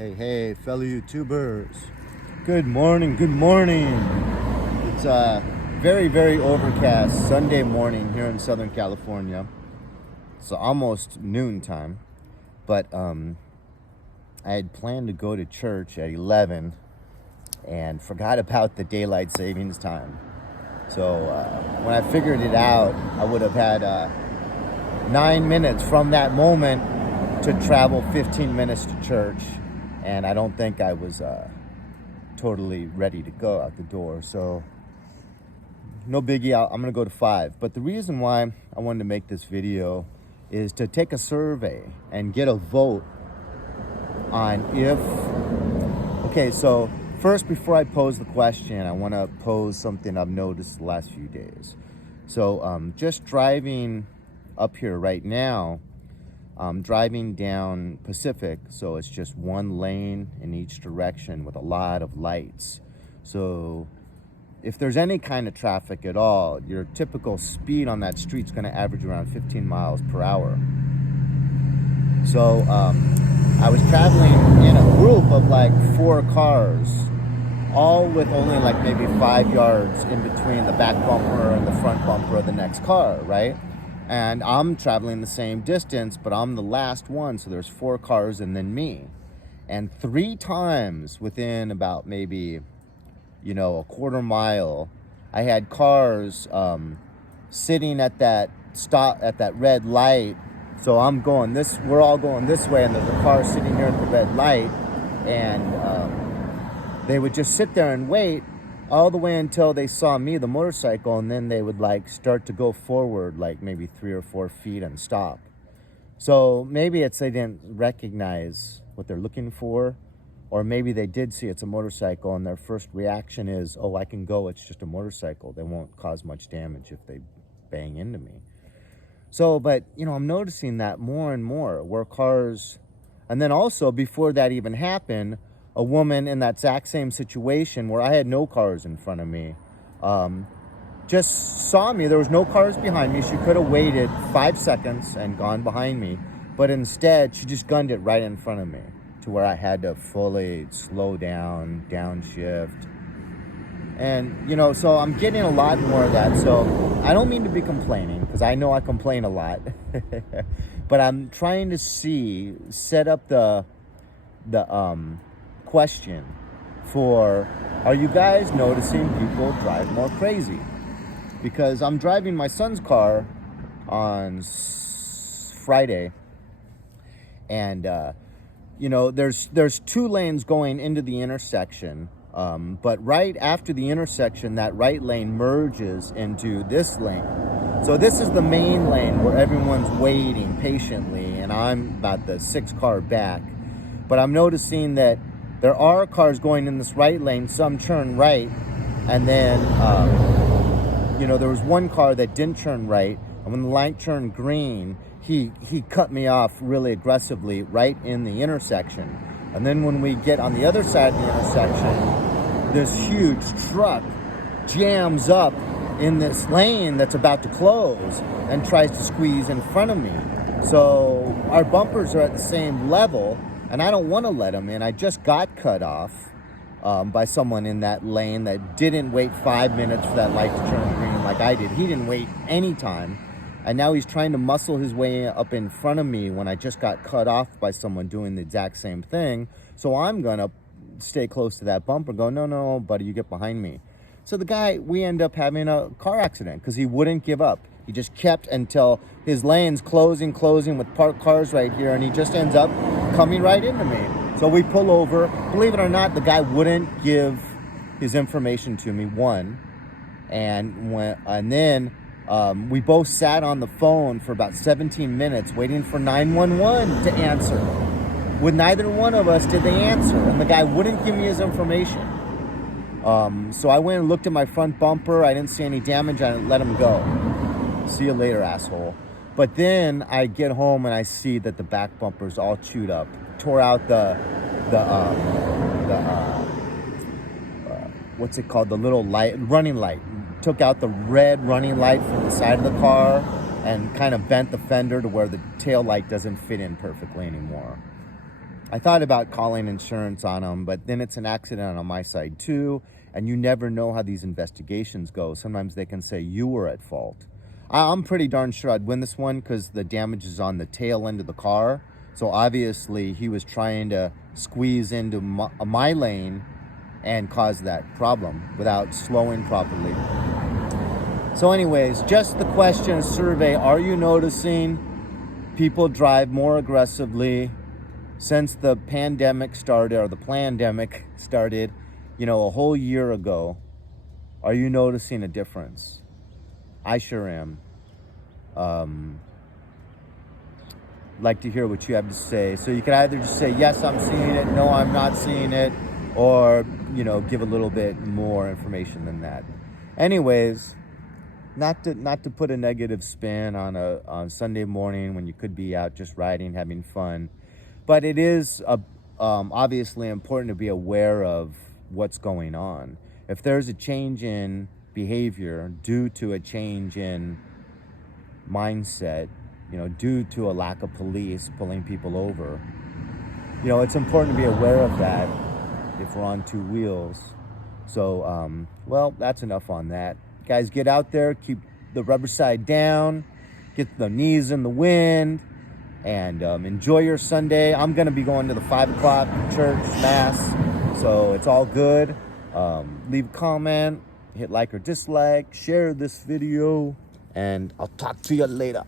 Hey, fellow YouTubers. Good morning, good morning. It's a very, very overcast Sunday morning here in Southern California. It's almost noontime, but I had planned to go to church at 11 and forgot about the daylight savings time. So when I figured it out, I would have had 9 minutes from that moment to travel 15 minutes to church. And I don't think I was totally ready to go out the door. So no biggie, I'm gonna go to 5. But the reason why I wanted to make this video is to take a survey and get a vote on if, okay, so first, before I pose the question, I wanna pose something I've noticed the last few days. So just driving up here right now, driving down Pacific, so it's just one lane in each direction with a lot of lights. So if there's any kind of traffic at all, your typical speed on that street's going to average around 15 miles per hour. So I was traveling in a group of like 4 cars, all with only like maybe 5 yards in between the back bumper and the front bumper of the next car, right? And I'm traveling the same distance, but I'm the last one. So there's 4 cars and then me. And 3 times within about maybe, a quarter mile, I had cars sitting at that red light. So we're all going this way, and there's a car sitting here at the red light. And they would just sit there and wait all the way until they saw me, the motorcycle, and then they would like start to go forward like maybe 3 or 4 feet and stop. So maybe it's they didn't recognize what they're looking for, or maybe they did see it's a motorcycle and their first reaction is, oh, I can go, it's just a motorcycle. They won't cause much damage if they bang into me. So, but I'm noticing that more and more where cars, and then also before that even happened, a woman in that exact same situation where I had no cars in front of me, just saw me. There was no cars behind me. She could have waited 5 seconds and gone behind me, but instead she just gunned it right in front of me to where I had to fully slow down, downshift. And, so I'm getting a lot more of that. So I don't mean to be complaining, because I know I complain a lot, but I'm trying to set up the question for, are you guys noticing people drive more crazy? Because I'm driving my son's car on Friday, and there's 2 lanes going into the intersection, but right after the intersection, that right lane merges into this lane. So this is the main lane where everyone's waiting patiently, and I'm about the 6th car back. But I'm noticing that there are cars going in this right lane, some turn right, and then, there was one car that didn't turn right, and when the light turned green, he cut me off really aggressively right in the intersection. And then when we get on the other side of the intersection, this huge truck jams up in this lane that's about to close and tries to squeeze in front of me. So our bumpers are at the same level, and I don't want to let him in. I just got cut off by someone in that lane that didn't wait 5 minutes for that light to turn green like I did. He didn't wait any time. And now he's trying to muscle his way up in front of me when I just got cut off by someone doing the exact same thing. So I'm going to stay close to that bumper, go, no, buddy, you get behind me. So the guy, we end up having a car accident because he wouldn't give up. He just kept until his lane's closing with parked cars right here, and he just ends up coming right into me. So we pull over. Believe it or not, the guy wouldn't give his information to me, and then we both sat on the phone for about 17 minutes waiting for 911 to answer. With neither one of us did they answer, and the guy wouldn't give me his information. So I went and looked at my front bumper. I didn't see any damage. I let him go. See you later, asshole. But then I get home and I see that the back bumper's all chewed up. Tore out what's it called? The little running light. Took out the red running light from the side of the car and kind of bent the fender to where the tail light doesn't fit in perfectly anymore. I thought about calling insurance on them, but then it's an accident on my side too, and you never know how these investigations go. Sometimes they can say you were at fault. I'm pretty darn sure I'd win this one because the damage is on the tail end of the car. So obviously he was trying to squeeze into my lane and cause that problem without slowing properly. So anyways, just the question survey, are you noticing people drive more aggressively since the pandemic started, or the plandemic started, a whole year ago? Are you noticing a difference? I sure am. Like to hear what you have to say. So you can either just say, yes, I'm seeing it, no, I'm not seeing it, or, give a little bit more information than that. Anyways, not to put a negative spin on Sunday morning when you could be out just riding, having fun. But it is obviously important to be aware of what's going on. If there's a change in behavior due to a change in mindset, due to a lack of police pulling people over, it's important to be aware of that if we're on two wheels. So, well, that's enough on that. Guys, get out there, keep the rubber side down, get the knees in the wind, and enjoy your Sunday. I'm going to be going to the 5 o'clock church mass, so it's all good. Leave a comment, hit like or dislike, share this video, and I'll talk to you later.